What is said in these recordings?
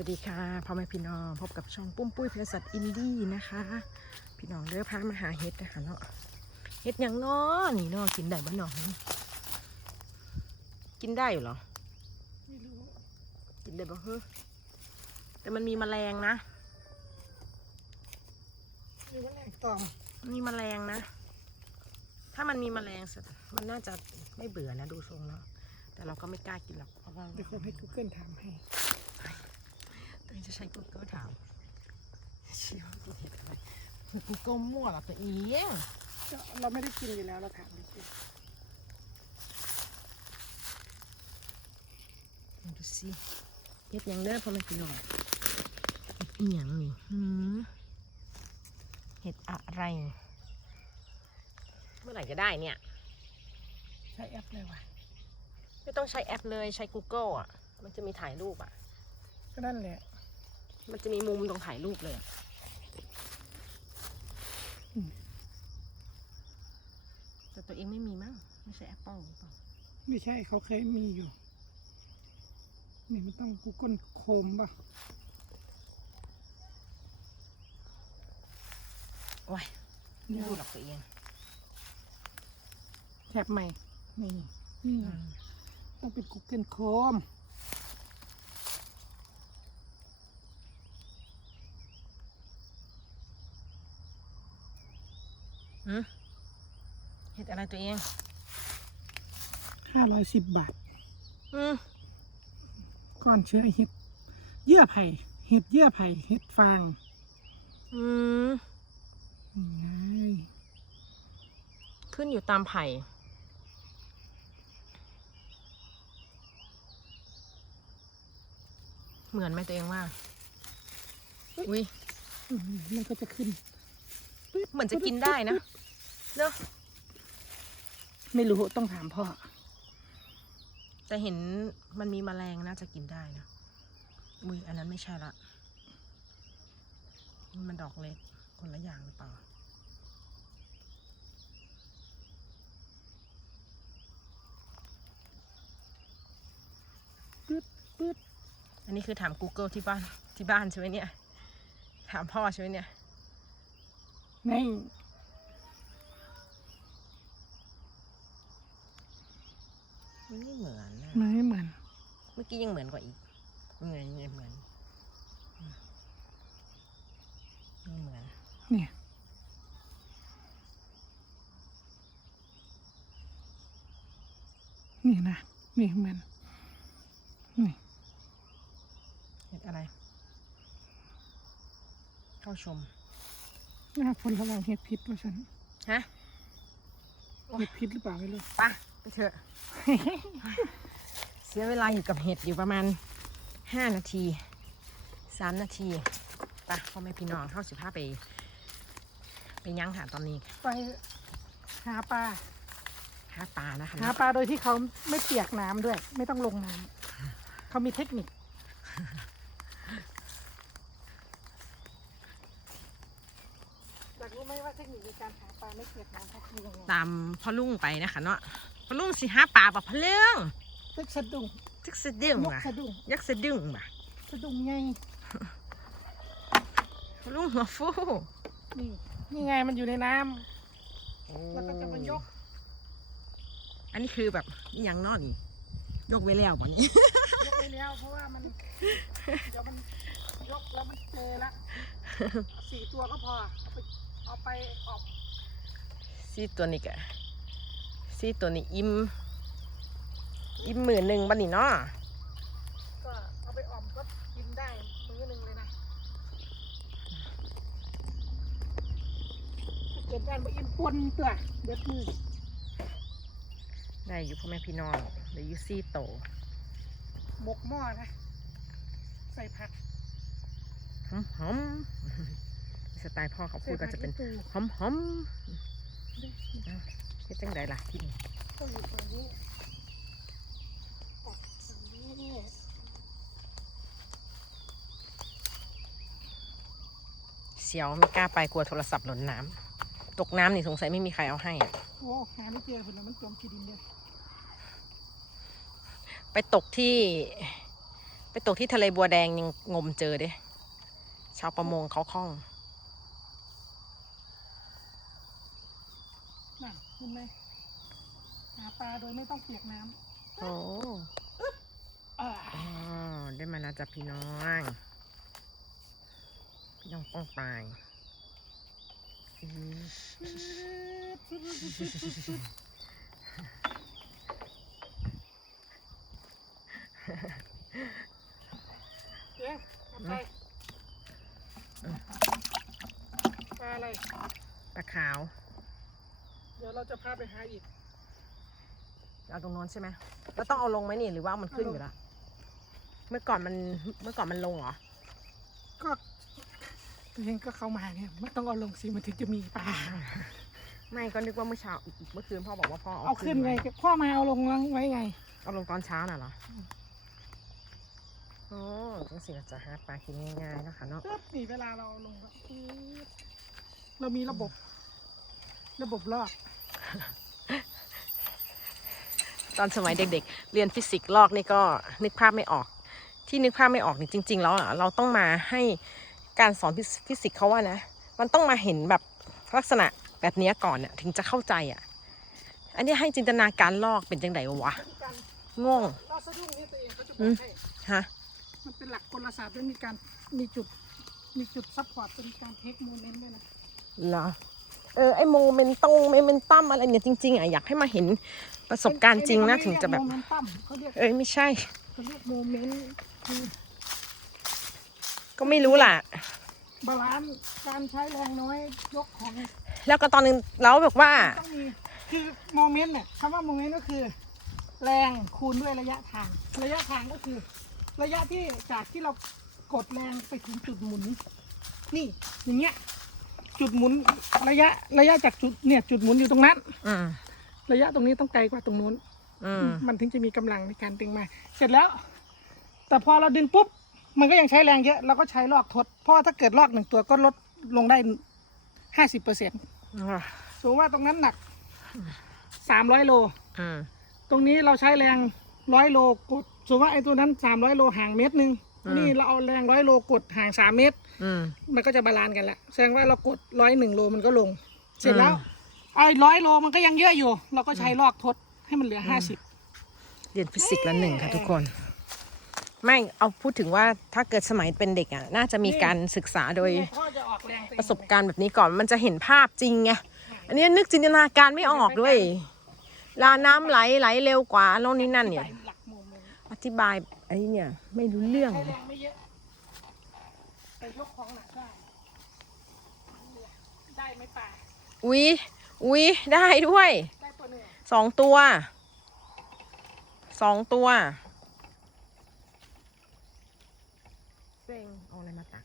วัสดีค่ะพ่อแม่พี่น้องพบกับช่องปุ้มปุ้ยเพลสัตอินดี้นะคะ พี่น้องเด้อพามาหาเห็ดนะคะเนาะเห็ดหยังน้อนี่เนาะกินได้บ้านนอกกินได้อยู่เหรอไม่รู้กินได้บ่เฮ้อแต่มันมีแมลงนะมีว่าแหล่งตอมมันมีแมลงนะ ถ้ามันมีแมลงสัตว์มันน่าจะไม่เบื่อนะดูทรงแล้วแต่เราก็ไม่กล้ากินหรอกเพราะว่าเดี๋ยวคนให้ Google ถามให้ ตัวเองจะใช้ Google ถามเชี่ยวกินเห็ดอะไร Google มั่วเหรอตัวเองก็เราไม่ได้กินอยู่แล้วเราถามดูสิลองดูสิเฮ็ดหยังเด้อพ่อแม่พี่น้องเฮ็ดอีหยังนี่หืมเฮ็ดอะไร เมื่อไหร่จะได้เนี่ย ใช้แอปเลยวะไม่ต้องใช้แอปเลยใช้ Google อะ มันจะมีถ่ายรูปอะก็นั่นแหละ มันจะมีมุมตรงถ่ายรูปเลยอะอืมแต่ตัวเองไม่มีมั้งไม่ใช่ Apple หรือเปล่าไม่ใช่เขาเคยมีอยู่ นี่มันต้อง Google Chrome ป่ะโอ้ยไม่รู้หรอกตัวเองแท็บใหม่ นี่นี่ไงต้องเป็น Google Chrome หืม เฮ็ดอะไรตัวเองห้าร้อยสิบบาทอืมก้อนเชื้อเห็ดเยื่อไผ่เห็ดเยื่อไผ่เห็ดฟางอืมนี่ไงขึ้นอยู่ตามไผ่เหมือนไหมตัวเองว่า อุ้ยอืมมันก็จะขึ้น เหมือนจะกินได้นะเนอะไม่รู้ต้องถามพ่อ แต่เห็นมันมีแมลงน่าจะกินได้นะอุ้ยอันนั้นไม่ใช่ละนี่มันดอกเล็กคนละอย่างหรือเปล่าปึ๊ดปึ๊ดอันนี้คือถาม Google ที่บ้านที่บ้านใช่ไหมเนี่ย ถามพ่อใช่ไหมเนี่ย ในมันไม่เหมือนนะไม่เหมือน เมื่อกี้ยังเหมือนกว่าอีกเหมือนเหมือนเหมือนอืมไม่เหมือน เนี่ยนี่นะนี่เหมือนนี่เห็ดอะไร เข้าชม หน้าคนระวังเห็ดพิษว่าฉันฮะโอ้ยเห็ดพิษหรือเปล่าไม่รู้ไปะไปเถอะ เสียเวลาอยู่กับเห็ดอยู่ประมาณห้านาทีสามนาทีไปะพ่อแม่พี่น้องเข้าสิบห้าไป ไปยั้งหาตอนนี้ ไปหาปลาหาปลานะคะหาปลาโดยที่เขาไม่เปียกน้ำด้วย ไม่ต้องลงน้ำเขามีเทคนิคอยากรู้ไหมว่าเทคนิคในการหาปลาไม่เปียกน้ำเขาคือยังไง ตามพ่อลุงไปนะคะเนาะพ่อลุงสิหาปลาแบบพะเรื่องตึกสะดุ้งทึกสะดึงนกว่ะสะดุ้งยักษ์สะดึงว่ะสะดุ้งไงพ่อลุงหัวฟูนี่นี่ไงมันอยู่ในน้ำแล้วก็จะมายกอันนี้คือแบบอหย่างเนอนี่ยกไว้แล้ววันนี้ ยกไปแล้วเพราะว่ามันเดี๋ยวมันยกแล้วมันเจอละสี่ตัวก็พอเอาไปเอาไปออก ซีตัวนี้กะซีตัวนี้อิ่มอิ่มหมื่นหนึ่งบันนี้เนาะก็เอาไปออมก็กินได้มื้อหนึ่งเลยนะถ้าเกิดการไปอินปนตัวเดือดมือได้อยู่พ่อแม่พี่น้องเดี๋ยวอยูซี่โตหมกหม้อนะ ใส่ผักหอมหอมสไตล์พ่อเขาพูดก็จะเป็นใส่ผักอีตูหอมหอม เฮ็ดจังไดล่ะที่นี่ก็อยู่ตรงนี้ออกตรงนี้เสียวไม่กล้าไปกลัวโทรศัพท์หล่นน้ำตกน้ำนี่สงสัยไม่มีใครเอาให้อะโอ้หาไม่เจอคนแล้วมันจมขี้ดินเลยไปตกที่ ไปตกที่ทะเลบัวแดงยังงมเจอเด้ชาวประมงเขาคล่อง นั่นเห็นไหม หาปลาโดยไม่ต้องเปียกน้โอ้ำอ่าอ๋อได้มาแล้วจ้ะพี่น้องพี่น้องป้องปลายอืมเอ๊ะเอาไปปลาอะไร ปลาขาว เดี๋ยวเราจะพาไปหาอีก เอาตรงโน้นใช่ไหมแล้วต้องเอาลงไหมนี่หรือว่าเอามันขึ้นอยู่แล้วเมื่อก่อนมันเมื่อก่อนมันลงเหรอก็ตัวเองก็เข้ามาเนี่ยไม่ต้องเอาลงสิมันถึงจะมีปลาไม่ก็นึกว่าเมื่อเช้าเมื่อคืนพ่อบอกว่าพ่อเอาขึ้นไงว้พ่อมาเอาลงไว้ไง เอาลงตอนเช้าน่ะเหรอโอ้จังสิเราจะหาปลากินง่ายๆนะคะเนาะปึ๊บนี่เวลาเราลงก็ปึ๊บเรามีระบบ ระบบลอก ตอนสมัยเด็กๆ เรียนฟิสิกส์ลอกนี่ก็นึกภาพไม่ออก ที่นึกภาพไม่ออกนี่จริง ๆ แล้วอะเราต้องมาให้การสอนฟิสิกส์เขาว่านะ มันต้องมาเห็นแบบลักษณะแบบเนี้ยก่อนเนี่ยถึงจะเข้าใจอะ อันนี้ให้จินตนาการลอกเป็นจังไดวะการงงเราสะดุ้งนี่ตัวเองเขาจะบอือกมให้ฮะมันเป็นหลักกลศาสตร์ด้วยมีการมีจุดมีจุดซัพพอร์ตเป็นการเทคโมเมนต์ด้วยนะเหรอ เออไอโมเมนตงโมเมนตัมอะไรเนี่ยจริงๆอะอยากให้มาเห็นประสบการณ์จริงนะถึงจะแบบ โมเมนตัมเขาเรียกเอ้ยไม่ใช่ เขาเรียกโมเมนต์คือก็ไม่รู้ล่ะ บาลานซ์การใช้แรงน้อยยกของ แล้วก็ตอนนึงเราแบบว่า ต้องมีคือโมเมนต์เนี่ยคำว่าโมเมนต์ก็คือ แรงคูณด้วยระยะทาง ระยะทางก็คือ ระยะที่จากที่เรากดแรงไปถึงจุดหมุน นี่อย่างเงี้ย จุดหมุนระยะระยะจากจุดเนี่ยจุดหมุนอยู่ตรงนั้น อืมระยะตรงนี้ต้องไกลกว่าตรงนู้น อืมมันถึงจะมีกำลังในการดึงมา เสร็จแล้ว แต่พอเราดึงปุ๊บ มันก็ยังใช้แรงเยอะ เราก็ใช้ลอกทด เพราะว่าถ้าเกิดลอกหนึ่งตัวก็ลดลงได้ห้าสิบเปอร์เซ็นต์อะสมมติว่าตรงนั้นหนักสามร้อยโล อืมตรงนี้เราใช้แรงร้อยโลกดสมมติว่าไอ้ตัวนั้นสามร้อยโลห่างเมตรหนึ่ง นี่เราเอาแรงร้อยโลกดห่างสามเมตรอืมมันก็จะบาลานซ์กันละแสดงว่าเรากดร้อยหนึ่งโลมันก็ลง เสร็จแล้วอืมไอ้ร้อยโลมันก็ยังเยอะอยู่ เราก็ใช้ลอกทดให้มันเหลือห้าสิบเรียนฟิสิกส์ละหนึ่งค่ะทุกคน ไม่เอาพูดถึงว่าถ้าเกิดสมัยเป็นเด็กอะ น่าจะมีการศึกษาโดยพ่อจะออกแรงตัวเองประสบการณ์แบบนี้ก่อนมันจะเห็นภาพจริงไงอันนี้นึกจินตนาการไม่ออกด้วยลาน้ำไหลไหลเร็วกว่าโน่นนี่นั่นเนี่ยหลักโมเมนต์อธิบาย ไอ้เนี่ย ไม่รู้เรื่อง ใช้แรงไม่เยอะแต่ยกของหนักได้ ได้ไหมป่าอุ๊ยอุ๊ยได้ด้วยได้ตัวหนึ่งสองตัวสองตัวเซ็งเอาอะไรมาตัก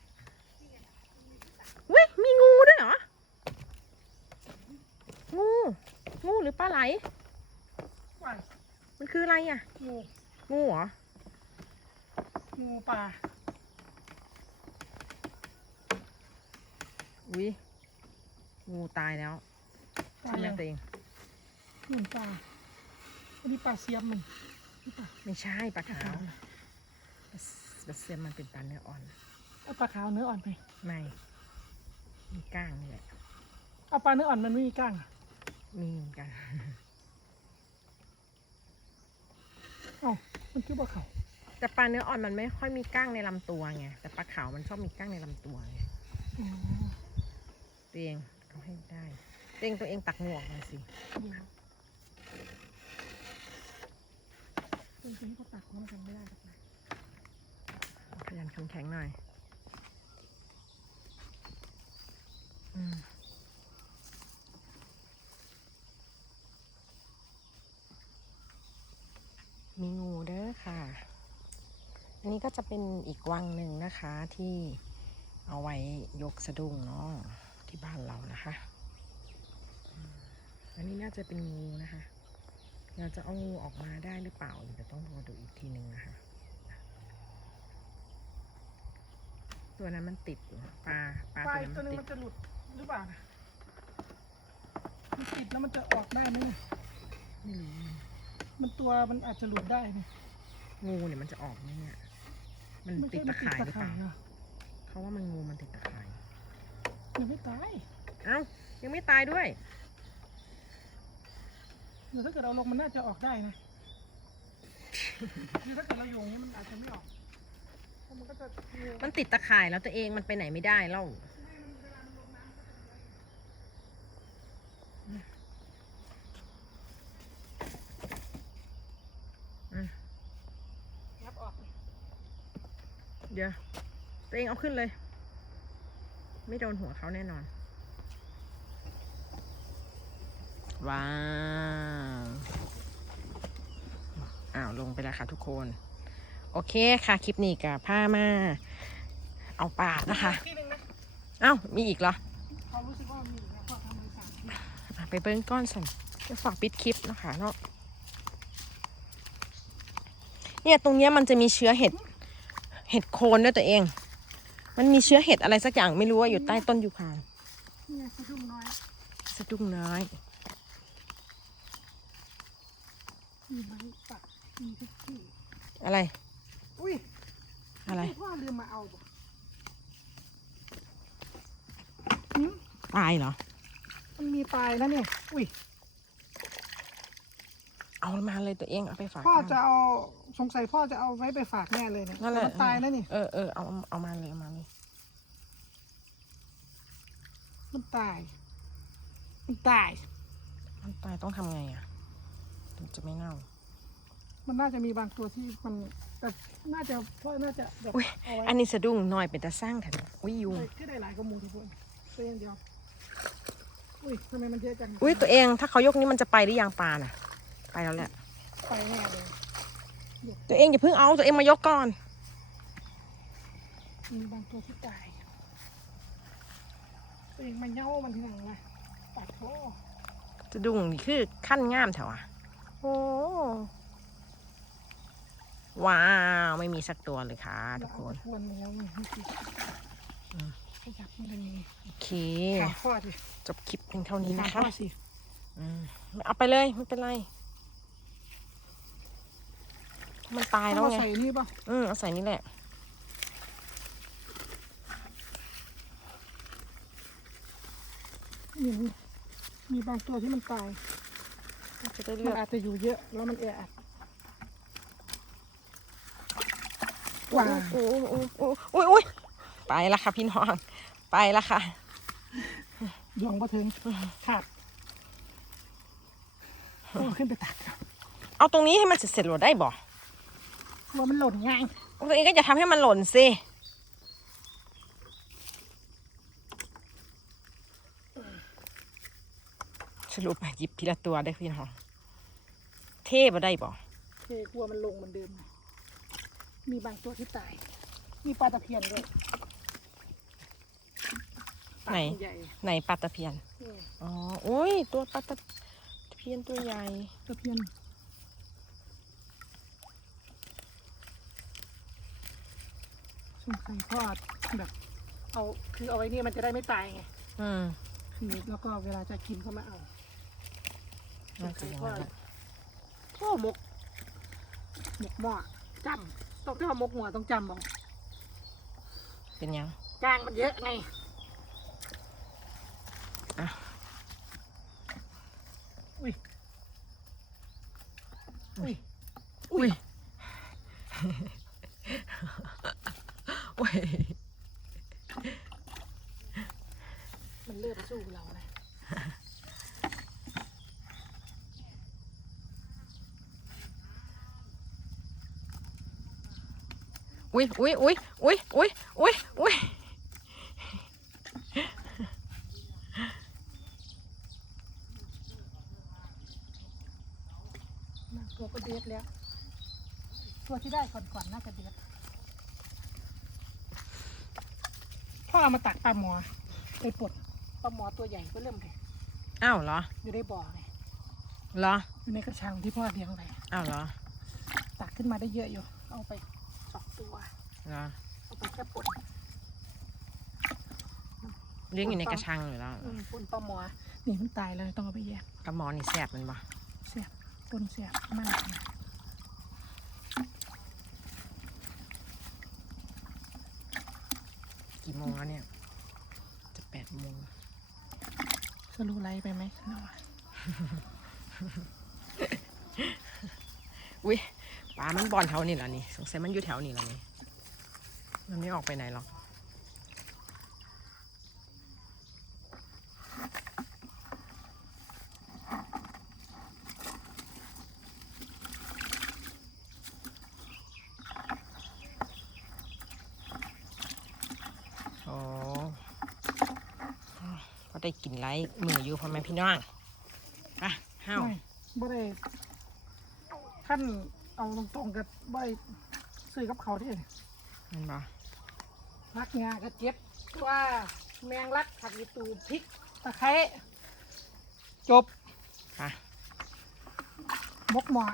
เว้ยมีงูด้วยเหรอ งู งูหรือปลาไหลว่ายมันคืออะไรอะ งูงูเหรอ งูป่า อุ๊ยงูตายแล้วป่าใช่ไหมยังตัวเองงูป่าอันนี้ป่าเสียมมันไม่ใช่ปลาขาวปลาเซียมมันเป็นปลาเนื้ออ่อน เอาปลาขาวเนื้ออ่อนไป ไม่มีก้างนี่แหละ เอาปลาเนื้ออ่อนมันไม่มีก้างอะมีเหมือนกัน เอ้ามันคือปลาขาว แต่ปลาเนื้ออ่อนมันไม่ค่อยมีก้างในลำตัวไงแต่ปลาขาวมันชอบมีก้างในลำตัวไงอ๋อตัวเองเอาให้ได้ตัวเองตัวเองตักงวออกมาสิเดี๋ยวจริงๆก็ตักมันกันไม่ได้หรอกนะขยันขันแข็งหน่อยอืมมีงูเด้อค่ะ อันนี้ก็ จะเป็นอีกวังหนึ่งนะคะที่เอาไว้ยกสะดุ้งเนาะที่บ้านเรานะคะอืมอันนี้น่าจะเป็นงูนะคะ เราจะเอางูออกมาได้หรือเปล่าเดี๋ยวต้องรอดูอีกทีหนึ่งนะคะ ตัวนั้นมันติดอยู่ปลาปลาปลาตัวอีนั้กนตัวมันหนึงติดมันจะหลุดหรือเปล่านะมันติดแล้วมันจะออกได้ไหมเนี่ยไม่รู้ มันตัวมันอาจจะหลุดได้เนี่ยงูเนี่ยมันจะออกไหมเนี่ย มันไม่ติดใช่ตะข่ายหมันรือเปล่าติดตะข่ายเหรอเขาว่ามันงูมันติดตะข่ายยังไม่ตาย เอ้ายังไม่ตายด้วยเดี๋ยวถ้าเกิดเราลงมันน่าจะออกได้นะคือถ้าเกิดเราอยู่อย่างนี้มันอาจจะไม่ออกเพราะมันก็จะงูมันติดตะข่ายแล้วตัวเองมันไปไหนไม่ได้เล่าอืม งับออก เดี๋ยว ตัวเองเอาขึ้นเลย ไม่โดนหัวเขาแน่นอน ว้าว อ้าว ลงไปแล้วค่ะทุกคน โอเคค่ะ คลิปนี้กับผ้ามา เอาป่านะคะที่หนึ่งนะเอ้า มีอีกเหรอเขารู้สึกว่ามีอยู่แล้วพอทำมือสั่นอะไปเบิ้งก้อนสันจะฝากปิดคลิปเนาะคะเนาะเนี่ยตรงเนี้ยมันจะมีเชื้อเห็ด เห็ดโคนด้วยตัวเอง มันมีเชื้อเห็ดอะไรสักอย่างไม่รู้ว่าอยู่ใต้ต้นยูคาเนี่ยสะดุ้งน้อยสะดุ้งน้อยมีไม้ปักมีทุกที่อะไร อุ้ยอะไรที่พ่อลืมมาเอาบ่หืมตายเหรอ มันมีปลายแล้วเนี่ย อุ้ย เอามาเลยตัวเองเอาไปฝาก พ่อบ้านจะเอาสงสัยพ่อจะเอาไว้ไปฝากแม่เลยเนี่ยนั่นแหละ มันตายแล้วนี่เออเออเอาเอามาเลยเอามาเลยมันตายมันตาย มันตายต้องทำไงอะถึงจะไม่เน่า มันน่าจะมีบางตัวที่มันแต่น่าจะพ่อน่าจะแบบอุ๊ย เอาไว้อันนี้สะดุ้งน้อยเป็นตาสร้างแถวอุ้ยยุงได้ก็ได้หลายกระมูทุกคนตัวอย่างเดียวอุ้ยทำไมมันเยอะจังอุ้ยตัวเองถ้าเขายกนี้มันจะไปหรือยังปลาน่ะ ไปแล้วแหละ ไปแน่เลยตัวเองอย่าเพิ่งเอาตัวเองมายกก่อน มีบางตัวที่ตายตัวเองมันเย่ามันทีหลังนะปัดโถจะดุงนี่คือขั้นง่ามแถวอะ โอ้ว้าวไม่มีสักตัวเลยค่ะทุกคนเราเอาควรแล้วนี่นี่สิอืมขยับมันเลยนี่โอเคถามพ่อสิจบคลิปเพียงเท่านี้ถามนะคะพ่อสิอืมเอาไปเลยไม่เป็นไร มันตายแล้วพ่อไง ใส่นี่ป่ะ อืมเอาใส่นี่แหละ มีมีบางตัวที่มันตาย จะได้มัเลืนอกอาจจะอยู่เยอะ แล้วมันแออัดอุ้ยอุ้ยอุ้ยอุ้ยอุ้ยไปละค่ะพี่น้อง ไปละค่ะดวงบ่ถึงขาดก็ขึ้นไปตักเอาตรงนี้ให้มันเสร็จๆหรอได้บ่ ว่ามันหล่นง่ายตัวเองก็จะทำให้มันหล่นสิสรุปหยิบทีละตัวได้พี่น้องเท่บ่ได้บ่เทกลัวมันลงเหมือนเดิม มีบางตัวที่ตาย มีปลาตะเพียนด้วยปลาไหนใหญ่ไหนปลาตะเพียนนี่อ๋อโอ้ยตัวปลาตะเพียนตัวใหญ่ ตะเพียน สงสัยทอดแบบ เอาคือเอาไว้เนี่ยมันจะได้ไม่ตายไงอืมคือแล้วก็เวลาจะกินก็มาเอาน่าจะอย่างนั้นแหละโอ้หมกหมกหม้อจำต้องที่ว่าหมกหัวต้องจำบอกเป็นยัง กลางมันเยอะไงอะ อุ้ยอุ้ยอุ้ย อุ้ย มันเลือกสู้เรานะอุ้ยอุ้ยอุ้ยอุ้ยอุ้ยอุ้ยอุ้ยตัวก็เด็ดแล้ว ตัวที่ได้ก่อนๆน่าจะเด็ด พ่อเอามาตักปลาหมอไปปลดปลาหมอตัวใหญ่ก็เริ่มเลยอ้าวเหรออยู่ในบ่อไงเหรออยู่ในกระชังที่พ่อเลี้ยงไว้อ้าวเหรอตักขึ้นมาได้เยอะอยู่ เอาไปสองตัวเหรอเอาไปแค่ปลดเลี้ยงอยู่ในกระชังอยู่แล้วอืมปนปลาหมอนี่มันตายแล้วต้องเอาไปแยกกระหมอนี่แสบมันปะเสียบปนเสียบมัน กี่โมงแล้วเนี่ย จะแปดโมงสรุไรไปไหมนอนอุ้ยปลามันบอนแถวนี่แหรอนี่ สงสัยมันอยู่แถวนี่แหรอนี่ มันไม่ออกไปไหนหรอก โอ้ก็ ได้กินไรมืออยู่พ่อแม่พี่น้องไปห้าวไม่บ่ได้ขั้นเอาตรงๆกับบ่ได้ซื้อกับเขาที่มันบ่รักงากระเจ็บว่าแมงลักผักอีตูพริกตะไคร้จบไปบกหมอ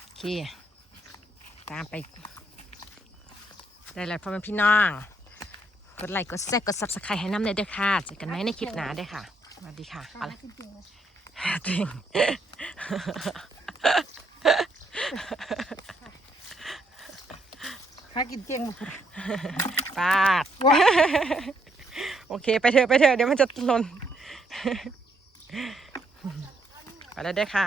โอเคตามไป ได้แล้วพ่อแม่พี่น้อง กดไลค์กดแซกกดซับสไครต์ให้น้ำเลยเด้อค่ะเจอกันไหมในคลิปหน้าเด้อค่ะสวัสดีค่ะตาเอามละจริงๆเลยจริงหากินเจียงมาพุ่นปาดว้าโอเคไปเถอะไปเถอะเดี๋ยวมันจะหล่นไปแล้วเด้อค่ะ